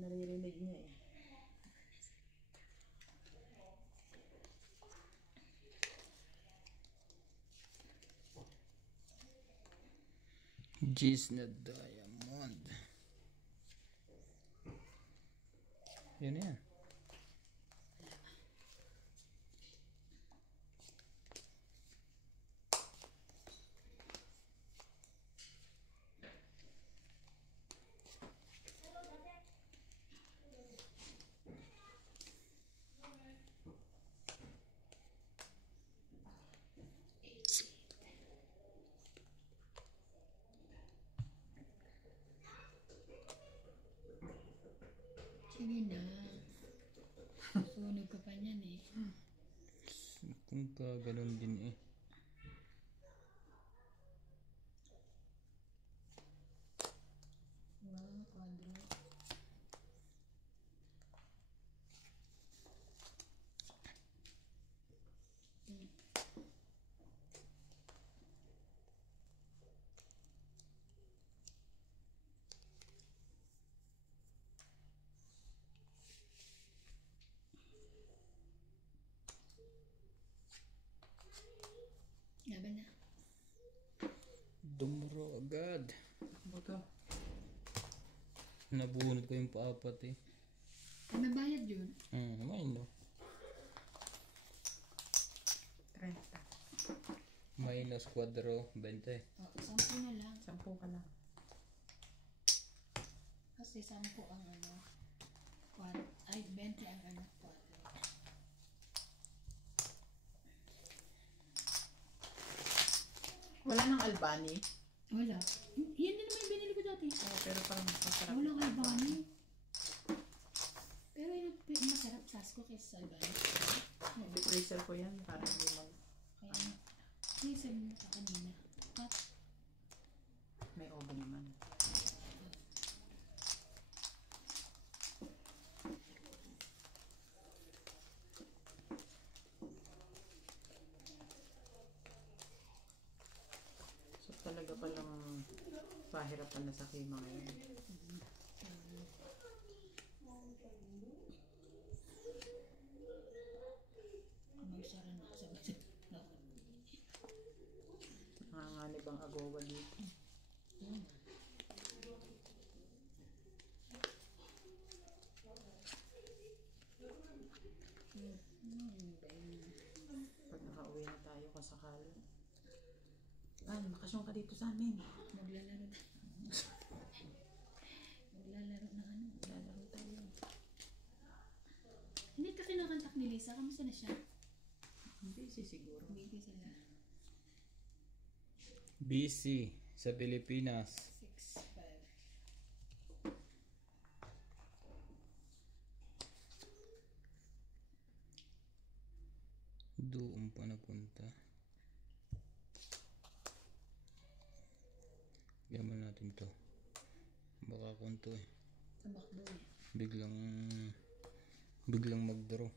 naririnig niya eh. Gis na diamond. Yun yan. Sige na. Sunog ka pa niyan eh. Kung ka ganun din eh. Wow, kwadro. Laban na. Dumuro agad. Buto. Nabunod ko yung paapat eh. May bayad yun. Ayun no. 30. Minus kwadro, 20. Oh, 10 na lang. 10 ka lang. Kasi 10 ang ano. Ay, 20 ang ano. Kwadro. Wala nang Albani. Wala. Yan din naman yung binili ko dati. Oh, pero parang masarap. Walang Albani. Pero yung masarap Sasko kaysa sa Albani. Freezer ko yan para hindi mag... Kaya, reason mo sa kanina. At, May oven naman. So talaga palang pahirapan na sa kima ngayon. magsaran ako sa basit. Nanganganib ang agowa dito. Pag nakauwi na tayo kasakali. Bakasyon ka dito sa amin. Maglalaro na. Maglalaro na ano. Lalaro tayo. Hindi ka kinakontak ni Lisa. Kamusta na siya? Busy siguro. Busy sila. Busy sa Pilipinas. 6-5. Doon pa napunta. Yaman natin to. Baka kunto eh. Tabakbo eh. Biglang mag-draw.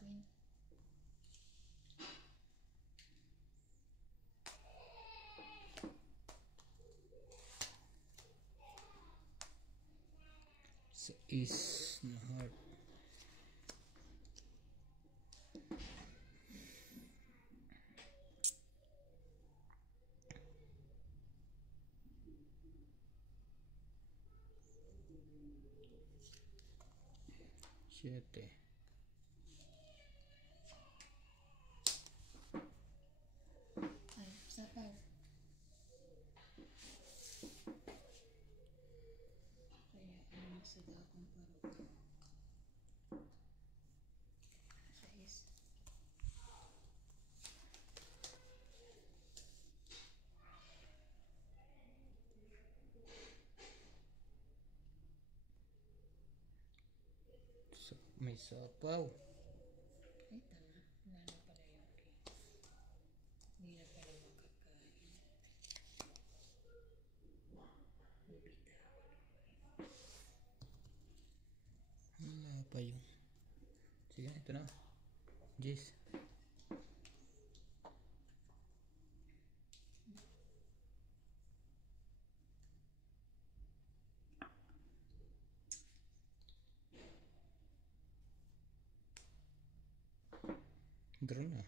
Queen. Sa is na heart. Siete. Ay, sapaw. Kaya ano sa dakong paro. Sa is. May sapaw. Ay, tama. Wala na pala yun. Hindi na pala makakain. Wala pa yun. Sige, ito na. Jess. Draw na.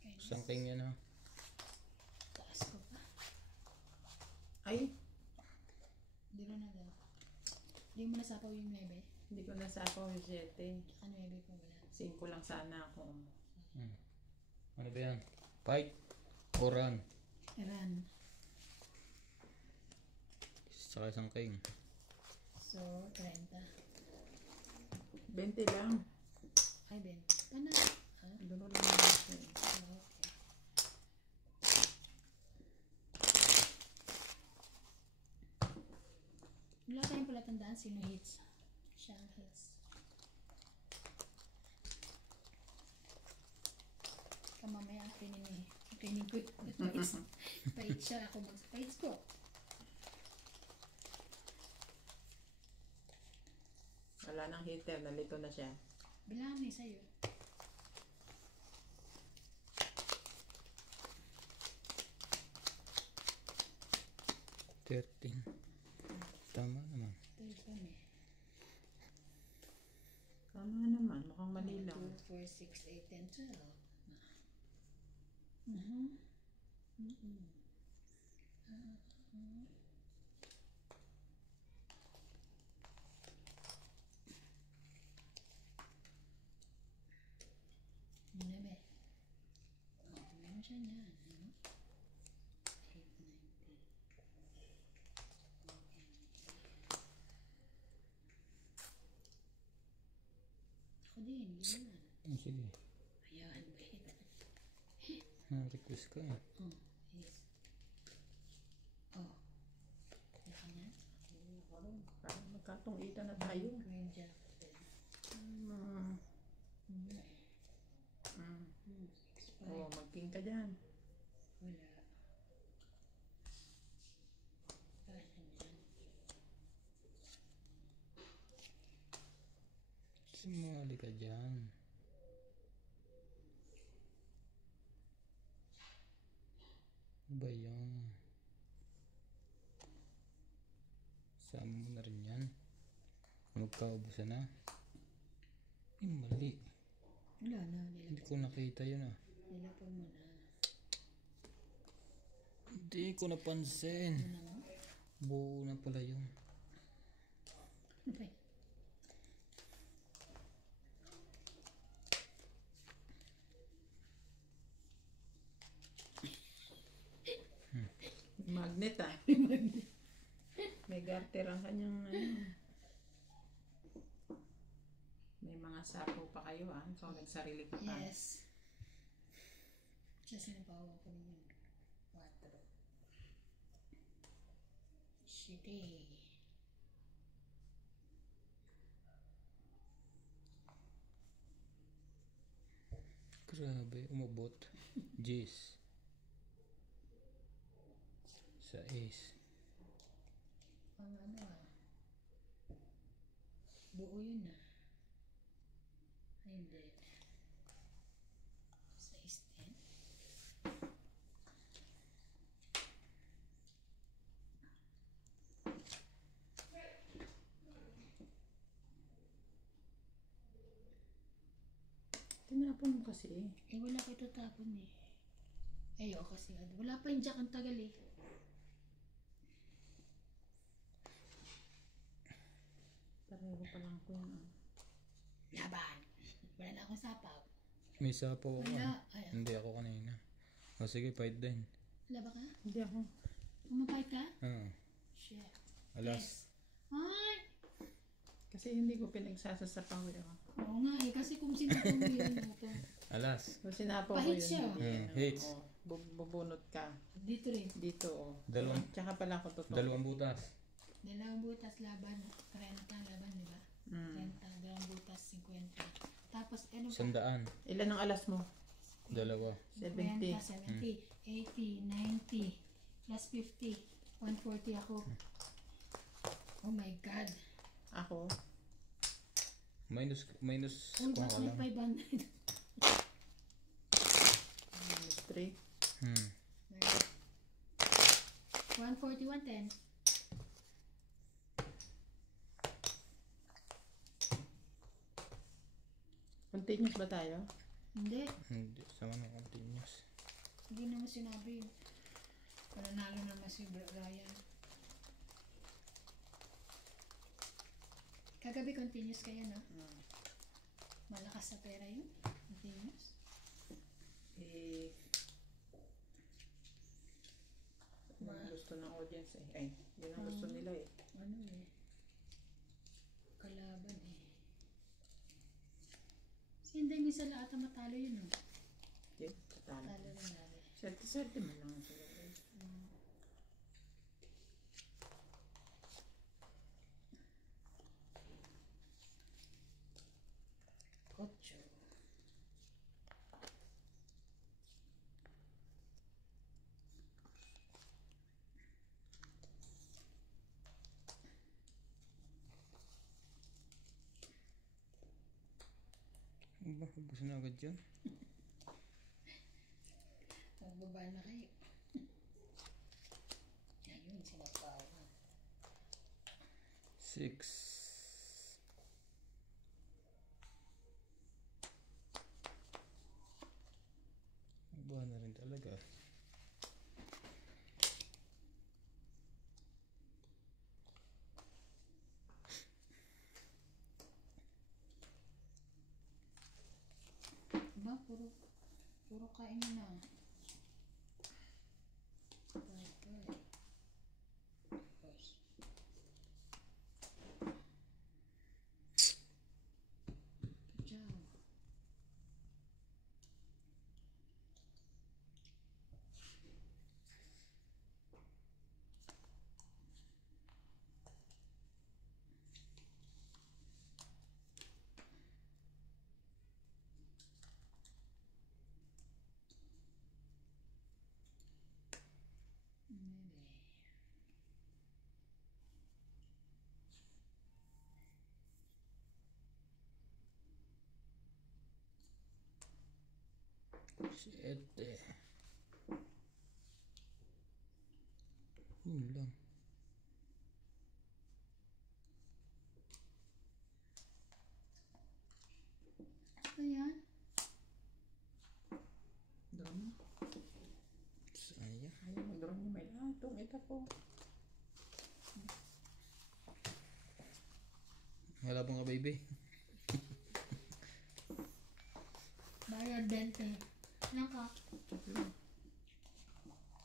Okay, Sangking yan ha. taas ko pa. Ay, Dito na daw. Hindi mo nasapaw yung 9. hindi ko nasapaw yung 7. Tsaka 9 pa wala. 5 lang sana ako. Ano ba yan? Fight o run? Run. Saka sangking. So, 30. 20 lang. Ay, 20. Paano? Ah, Duro lang naman siya eh. okay. Wala tayong pala tandaan sino hits. Siya ang hits. Mamaya akinin eh. Akinin ko yung pait siya. Ako mag-pait ko. Wala nang hitter, nalito na siya. Bilangan mo sa'yo. $13. Tama naman. 12 kami. Tama naman, mukhang mali lang. 2, 4, 6, 8, 10, 12. Mhm. Mhm. Ano ba? Oh, meron siya niyan. Ano? 8, 19. Ako din, ginawa. Sige. Ayan, wait. Request ka eh. Oh, yes. Oh. Laka niya? Parang magkatong-ita na tayo. Green jack. Mm. Oo, mag-king ka dyan. Wala. Ayan dyan. Sumali ka dyan. Ano ba yan? Sama mo na rin yan. Magkaubusan na. Ay, mali. Wala na. Hindi ko nakita yun ah. Nilapag mo na. Hindi ko napansin. Ano mo? Buo na pala yun. Ano ba yun? Magnet ah. May garter ang kanyang ano. May mga sapo pa kayo ah. Ikaw nagsarili ka pa. Yes. Siya sinabawa ko naman. 4. City. Grabe, umabot. Jeez. Sa ace. Ang ano ah. Buo yun ah. Ay, hindi. Sa 10. Tinapon mo kasi eh. Eh, wala ko itatapon eh. Ayoko kasi. Wala pa yung jack ang tagal eh. Pareho pa lang ko yun ah. Laban. Wala na akong sapaw. May sapo ako. Wala. Ay, Hindi ako kanina. O sige, fight din. wala ba ka? Hindi ako. Umapay ka? Ah, Shit. alas. Ay! Kasi hindi ko pinagsasasapaw yun. Oo nga eh. Kasi kung sinapaw mo yun ito. Alas. Kung sinapaw ko Pahit yun, siya. hindi yan, Hits. oh. Bubunot ka. Dito rin. Dito oh. Dalawang- Tsaka pala ako totoo. Dalawang butas. Dalawang butas laban. 30 laban, di ba? 30. Dalawang butas, 50. Tapos ano pa? 100. Ilan ang alas mo? Dalawa. 50, 70. 70, 80, 90, plus 50. 140 ako. Oh my God. Ako? Minus Uy, kung ba't ka may lang. 500? Minus 3. 140, 110. Continuous ba tayo? Hindi. Hindi. Sama ng continuous. Hindi naman sinabi. Pananalo naman si Ryan. Kagabi continuous kayo, no? Malakas sa pera yun. Continuous. Eh, yun ang gusto ng audience eh. Ay, yun ang gusto nila eh. Ano eh. Kalaban eh. Si Inday minsan lahat ang matalo yun, no? Yun, talo. Talo rin natin. Swerte-swerte man lang sila. Ocho. Ano ba? Ubus na agad yun? Magbaba na kayo. Ayun, sinapawan. 6. Iba na rin talaga. Diba? Puro kain mo na. Okay. Tapos. Ciao. Siyete. Yun lang. Ayan. Drone. Sayang. Ayaw mag-drone yung may itong ito po. Wala pong ka baby. Bayad 20. Ilan ka?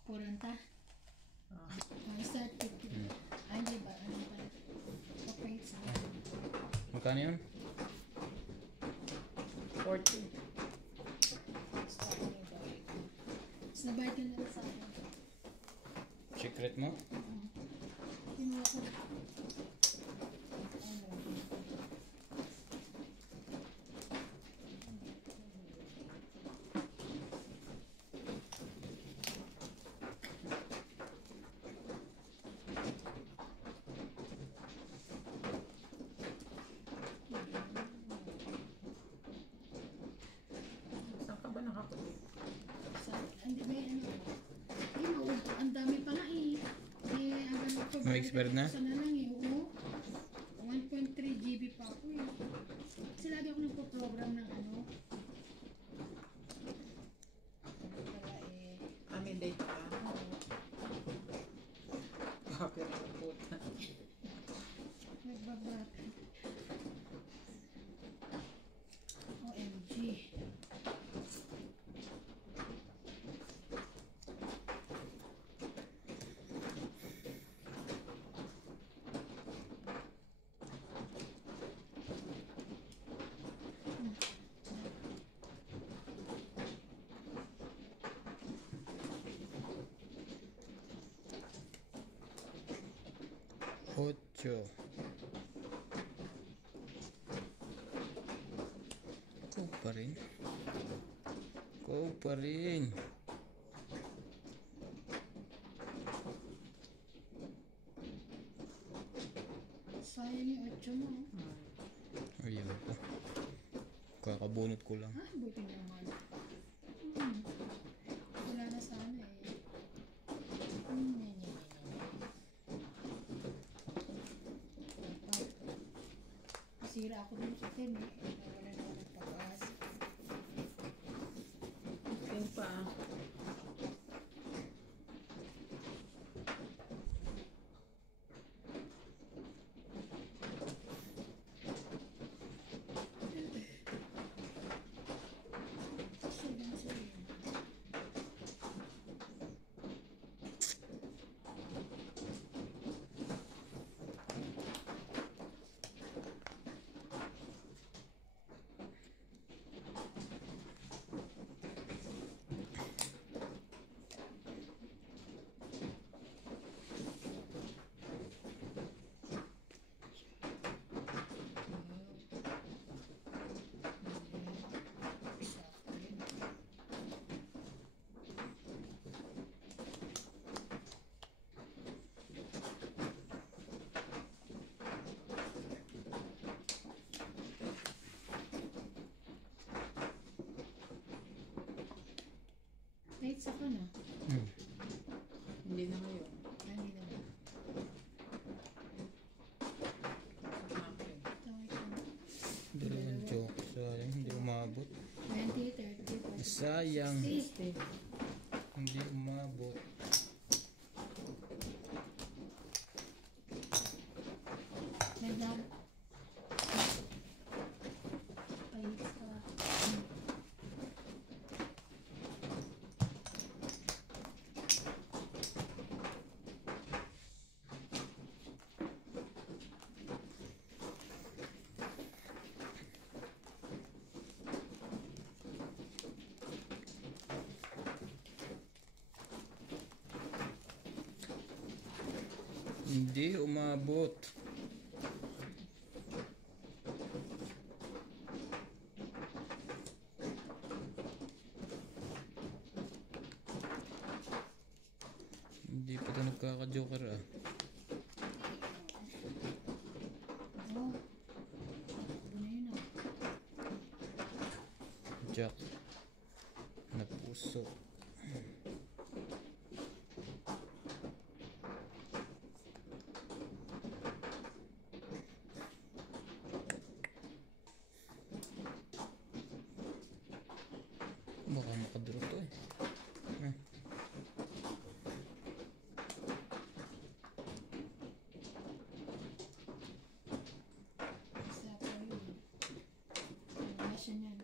40. Start 50. Ay, di ba? Ano pala? Okay, sa Magkano yun? 40. start na ba? Mas nabayad ka na rin sa akin. Secret mo? Kinuha ko. Ano? Saan ka ba nakakulit? Hindi ba ano? Yun, ang dami pa nga eh. Hanggang October. May expired na? Sana lang eh, oo. 1.3 GB pa ako eh. Kasi lagi ako nagpo-program ng ano. Kaya eh, Amin data ka. Copy na ng puta. nagbabat. OMG. Ocho. Ko pa rin. Ko pa rin. Sayang yung 8 mo. Ayun po. Kakabunot ko lang. Ay, buti naman. Wala na sana eh. Sira ako dun sa 10 eh. Wala na ako ng pag-asa. Wait, saka na. Hindi na ngayon. Hindi na ba? Okay. Tawag ko na. Dalawang joke. Sayang, hindi umabot. 20, 30, 40. Sayang, 60. hindi umabot. Nagdam. Ay, sa. Hindi umabot. Hindi pa ito nagkaka-joker ah. Oh. Ano yun ah? Jack na puso. Baka makaduro to eh. Ah. Isa pa yun. Wala siya niyan.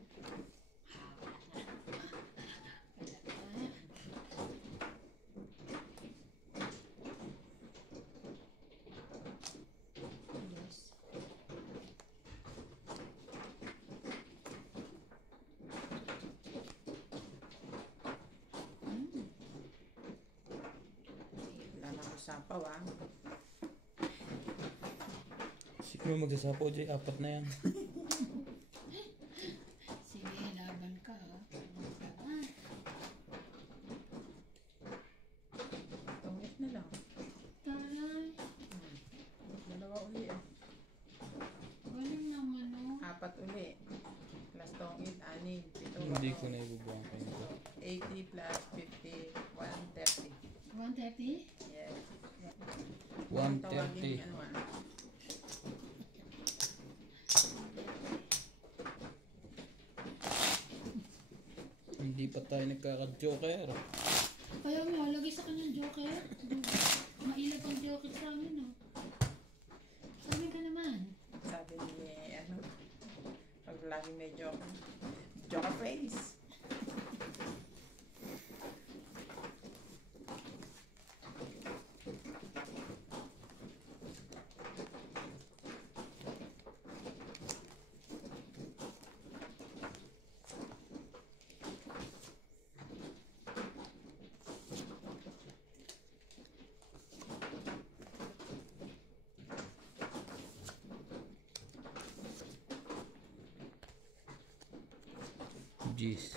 Yes. Wala na ako sapaw ah. Siguro magsasapo dyan, apat na yan. Sige, laban ka ha. Laban. Tungit na lang. Taray. Dalawa uli ah. Galing naman oh. 4 uli. Plus tungit, 6, 7. Hindi ko na ibubuang kayo. 80 plus 50, 130. 130? Yes. 130. Tawagin ano ah. Hindi pa tayo nagkaka-joker. Kaya mo, lagay sa kanyang joker. Mailap ang joker sa amin oh. Sabi ka naman. Sabi ni ano, pag lagi may joke face. Jeez.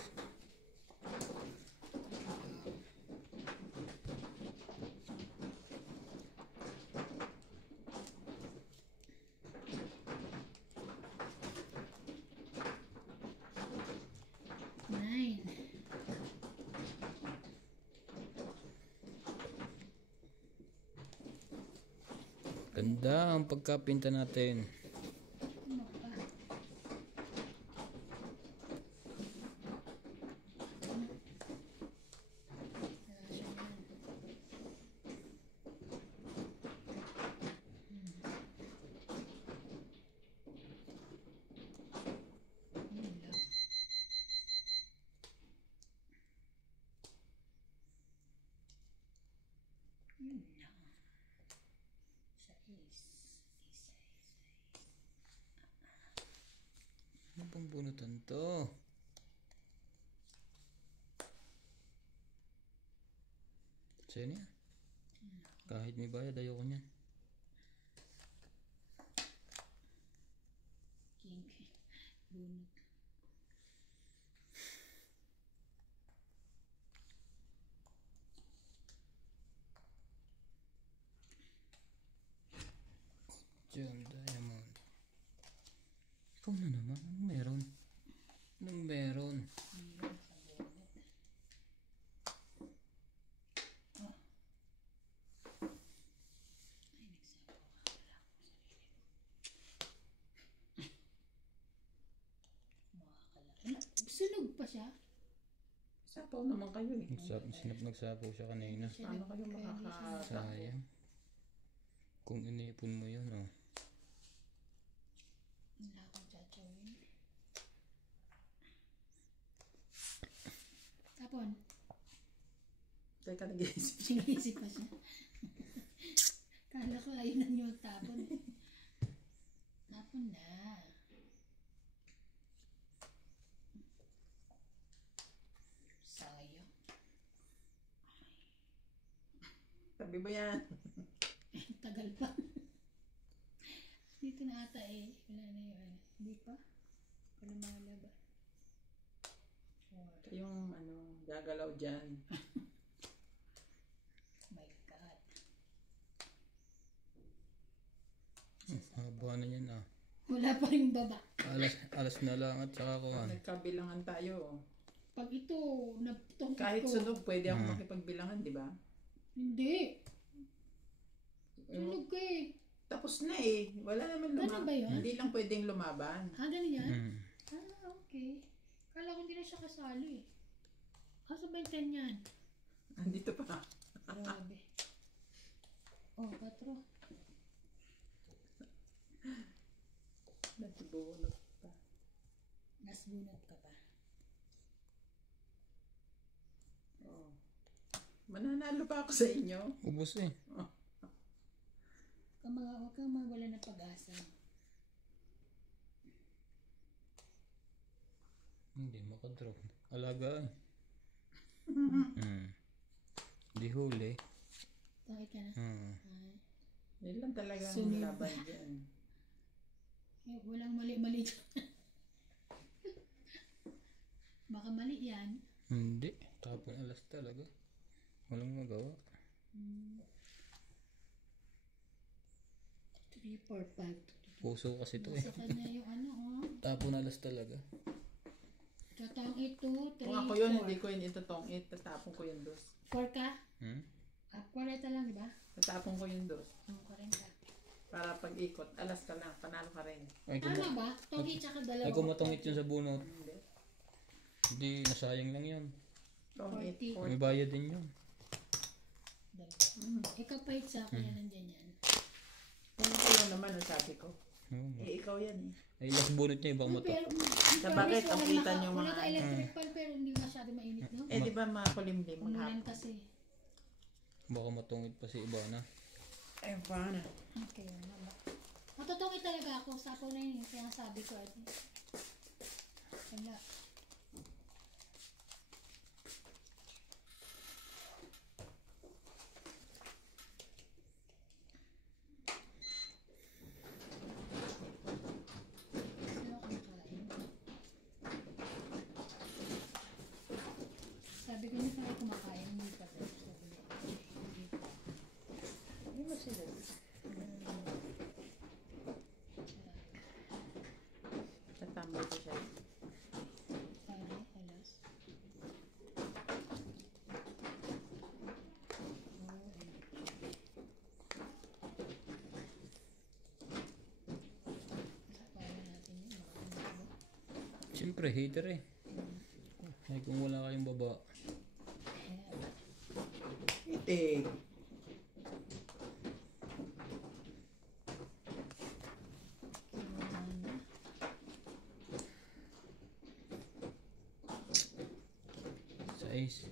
Nine. Ganda ang pagkapinta natin. Ano pa? pang bunutan to. Sa'yo na yan. Kahit may bayad, ayoko niyan. King. Bunot. Gem diamond. Ikaw na naman. Anong meron? Anong meron? Meron sa bunot. Oh. Ay, nagsabi ko nga wala akong sarili ko. Makakala. Wala, sunog pa siya? Sapaw naman kayo eh. Nagsapo siya kanina. Paano kayo Sayang. Kung inipon mo yun, oh. Wala akong chachawin. Tapon. Teka, nag-iisip. Sinisip pa siya. Kala ko ayun lang yung tapon. Tapon na. Sayang. Sabi ba yan? Tagal pa. Dito na ata eh. Wala na yun. Hindi pa. Wala malaba. Yung gagalaw dyan. My God. Haba na yan, ah. Wala pa rin baba. Alas na lang at saka ko, Nagkabilangan tayo. Pag ito, naputong Kahit ko. sunog, pwede ako makipagbilangan, di ba? Hindi. Sunog ka eh. Tapos na eh. Wala naman Ganun ba yun? Hindi lang pwedeng lumaban. Ganun yan? Mm. Okay. Kala ko hindi na siya kasali eh. Kaso ba yung 10 yan? Andito pa. Grabe. Oh, 4. Natibunot pa. Nasbunot ka pa. Oh. Mananalo pa ako sa inyo. Ubus eh. Huwag kang mawala ng pag-asa. Hindi makadraw. Alagaan. Di huli. Takit ka na. Yan lang talaga ang Sunod. laban dyan. Eh, walang mali-mali dyan. Baka mali yan. Hindi. Tapon alas talaga. Walang magawa. 3, 4, 5. Puso kasi to eh. Sa kanya yung Tapon alas talaga. Tatang ito, 3, Kung ako yun, hindi ko yun itatong tatapon ko yung dos. 4 ka? Hmm? 40 lang, di ba? Tatapon ko yung dos. 40. Para pag-ikot, alas ka lang, panalo ka rin. Ay, Tama ba? Togi tsaka dalawa. Ay, kung matungit yun sa bunot. Hindi. Hindi, nasayang lang yun. Tongit. 40. May bayad din yun. Ikaw pa hit sa akin na nandyan yan. Kung ako yun naman, ang sabi ko. Oo. Eh, ikaw yan eh. Ay, last bunot niya, ibang mata. Pero, Sa bakit, ang kita niyo wala mga ka electric fan pero hindi masyado mainit, no? Eh, di ba mga kulimlim? Umulan kasi. Baka matungit pa si Ibana. Eh, paano? Okay, ano ba? Matutungit talaga ako. Sapo na yun. Kaya sabi ko. Wala. Sino kumakain? Sabi ko niya sa'yo kumakain. Hindi pa daw. Sabi niya. Hindi pa. Hindi mo sila. Natambay ko siya. Sabi, alas. Sapayan natin yun. Siyempre, hater eh. Ay, kung wala kayong baba. Itik. Size.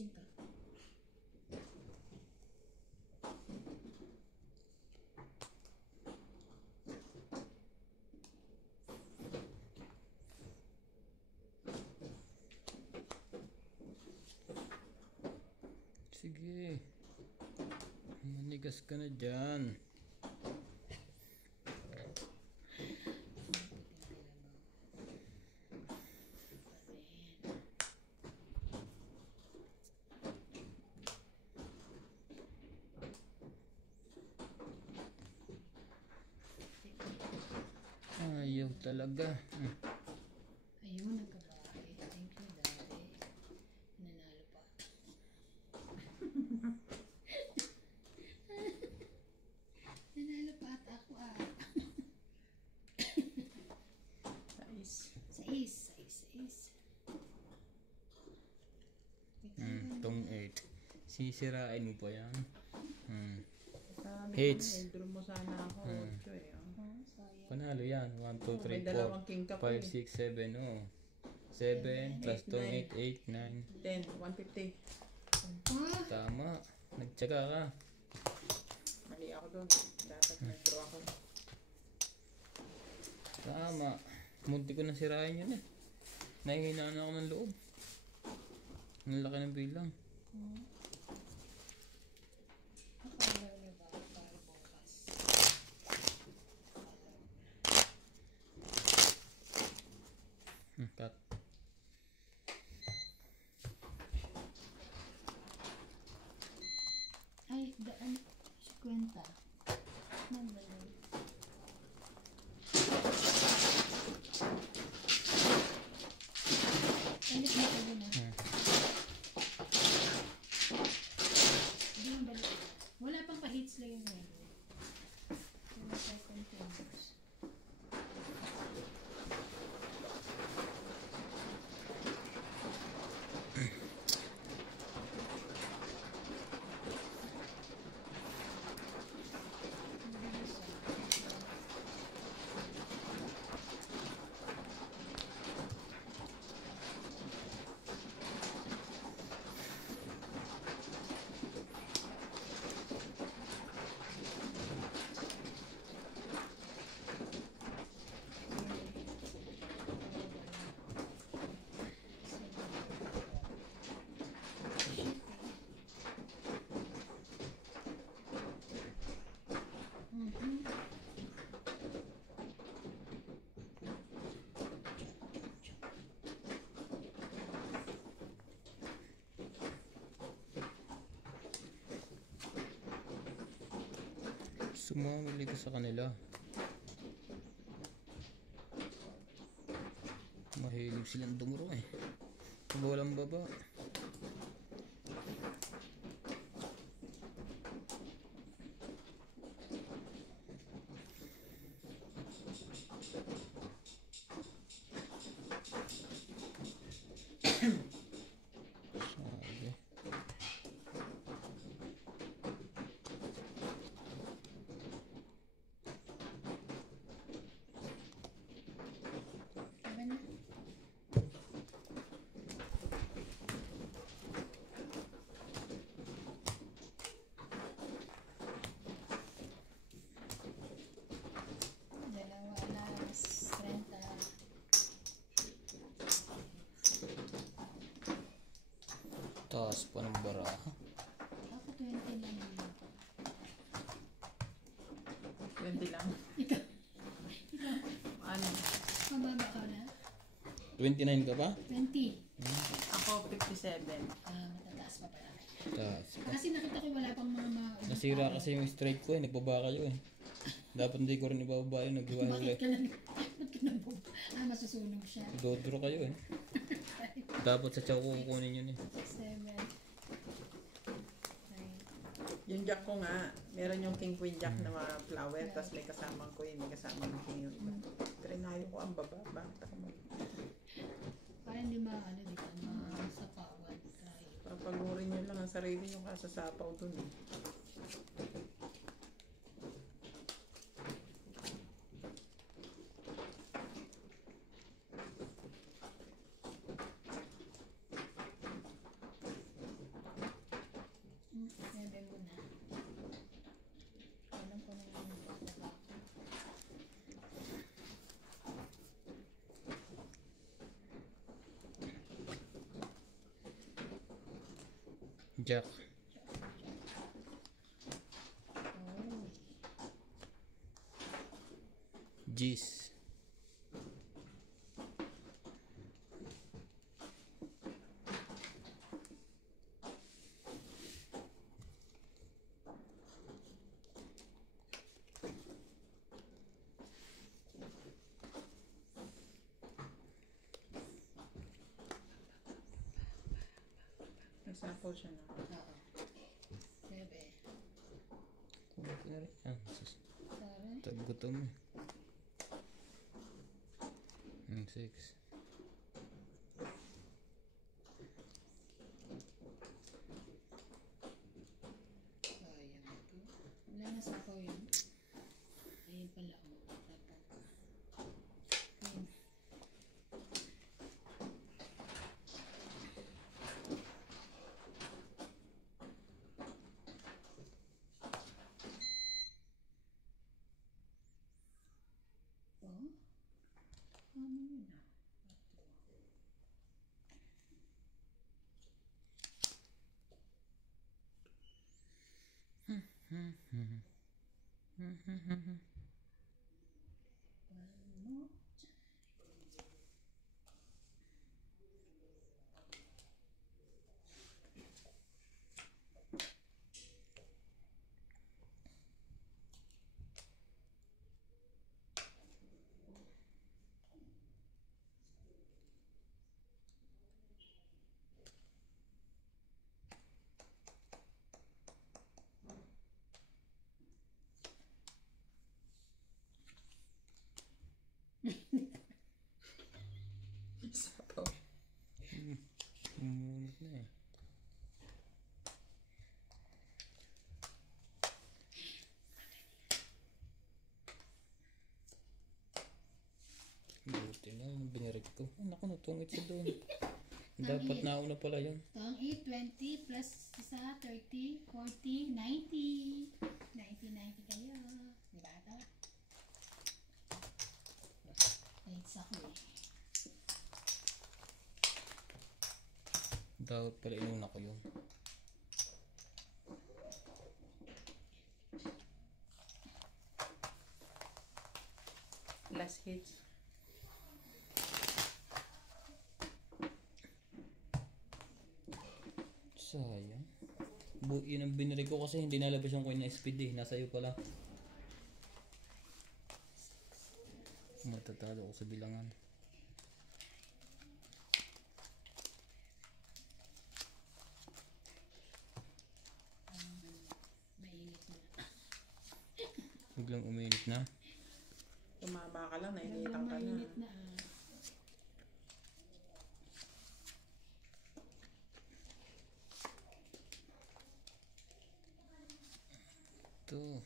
Lasing ka. Sige. Manigas ka na dyan. Ayaw talaga. Ayun, nagkabahay. Thank you, Daddy. Nanalo pa. Nanalo pa at ako Sais. Sais. Tong 8. Sisirain mo pa yan. Sabi Hits. ko na, draw mo sana ako. 8 eh. Oh, sayang. Panalo yan. 1, 2, May 3, dalawang 4, king ka pa 5, eh. 6, 7. Oh. 7 plus 2, 8, 8, 9. 10, 150. Ah, Tama. Nagtsaga ka. Mali ako doon. Dapat nag-draw ako. Tama. Munti ko na sirain yun eh. Nahihinaan ako ng loob. Ang laki ng bilang. akala niyo ba para bukas? Cut. Ay, daan. 50. Nandun. Balik na ka din ah. Hindi mo balik. Wala pang pa-hits lang yung ngayon. Wala second fingers. Sumamili ka sa kanila. Mahilig silang dumuro eh. Pag walang baba. Sabi. Sabi na. Dalawa alas 30. Taas pa ng baraha. Ako 20 lang yun. 20 lang. Ikaw, Ano? mababa ka na? 29 ka ba? 20. Ako 57. Matataas pa pala. Taas pa. Kasi nakita ko wala pang mga Nasira kasi yung straight ko eh. Nagbaba kayo eh. Dapat hindi ko rin ibababa yun. Bakit Naghiwalay. ka lang? Ba't ka nabog? Masusunog siya. Dodro kayo eh. Dapat sa chow ko kukunin yun eh. 7. 9. Yung jack ko nga, meron yung king queen jack na mga flower, tapos may kasamang queen, may kasamang king yung iba. Trinayo ko ang baba. Bakit ako Para hindi maano dito, sa pawad. papagurin nyo lang ang sarili nyo kasasapaw dun eh. Jack. Oh. Gis. Nagsapaw siya na. Oo. Sebe. Kuha ko na rin. Ah, sus. Tara. Taggutom eh. 6. Sayang ito. Wala na sapaw yun. Ayun pala. Oh. Ayun. Oh? Ano yun ah? Ano? Sapaw. Umunit na eh. Buti na yung binirik ko. Ah, naku, natungit siya doon. Dapat nauna pala yun. Tang 8, 20 plus isa, 30, 40, 90. 90 kayo. Di ba ito? Lights ako eh. Dapat pala inuna ko yun. Last hits. Sayang. Yun ang biniri ko kasi hindi nalabas yung coin na speed eh. Nasa iyo pala. Matatalo ko sa bilangan. Mainit na. Biglang uminit na. Tumaba ka lang, nainitan ka na. Mainit na. Ito.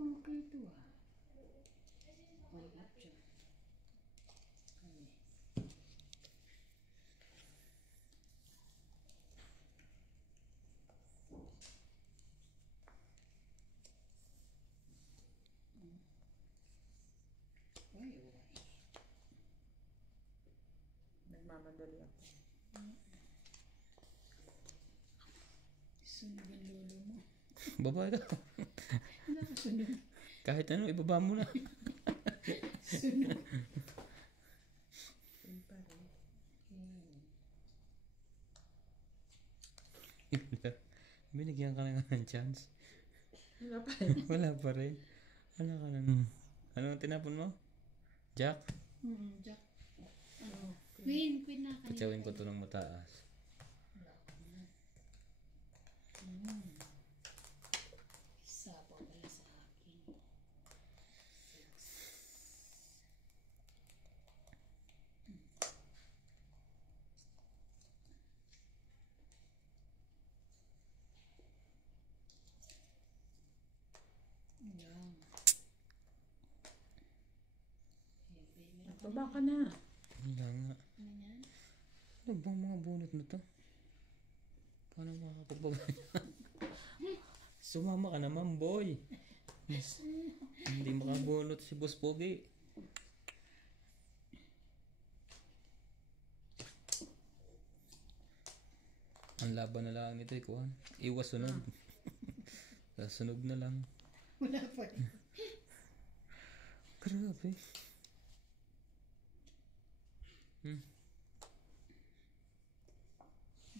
Okay ito ah. One up siya. Kami. Ay, oh. Nagmamadali ako. Sunog ang lolo mo. Baba daw. Nakasunog. Kahit ano, ibaba mo na. Sunog. Yun pa rin. Binigyan ka na nga ng chance. Wala pa rin. Wala pa rin. Ano ka nang... Ano ang tinapon mo? Jack? Jack. Ano? Queen na kanina. Patsawin ko ito ng mataas. Sapaw pala sa akin. Yan. Baba ka na. Wala nga. Ano yan? Ano bang mga bunot na to? Paano makakapagbaba niya? Sumama ka naman, boy. Hindi makabunot si Boss Pogi. Ang laban na lang nito, ikuhan. Iwas sunog. Sunog na lang. Wala pa rin. Grabe.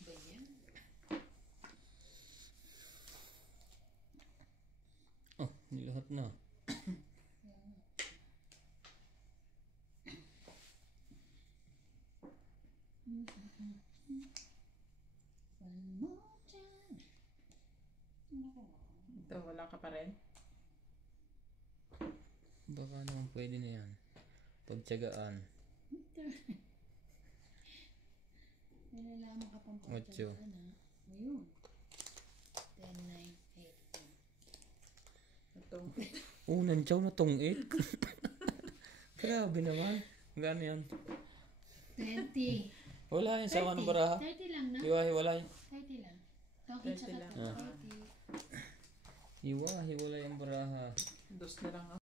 Ba yan? Oh, nilahat na. One more time. Ito, wala ka pa rin. Baka naman pwede na yan. Pagtsagaan. Nalalaman ka pang Ocho. pagkakaan ha. Ayun. 10, 9, 8. Ito. Nantsaw na tong 8. Grabe naman. Gano yan? 20. Wala yan sa ano baraha. 30 lang na. Hiwa-hiwalay. 30 lang. Token 30 sa lang. 30. Hiwa-hiwalay ang baraha. Dos na lang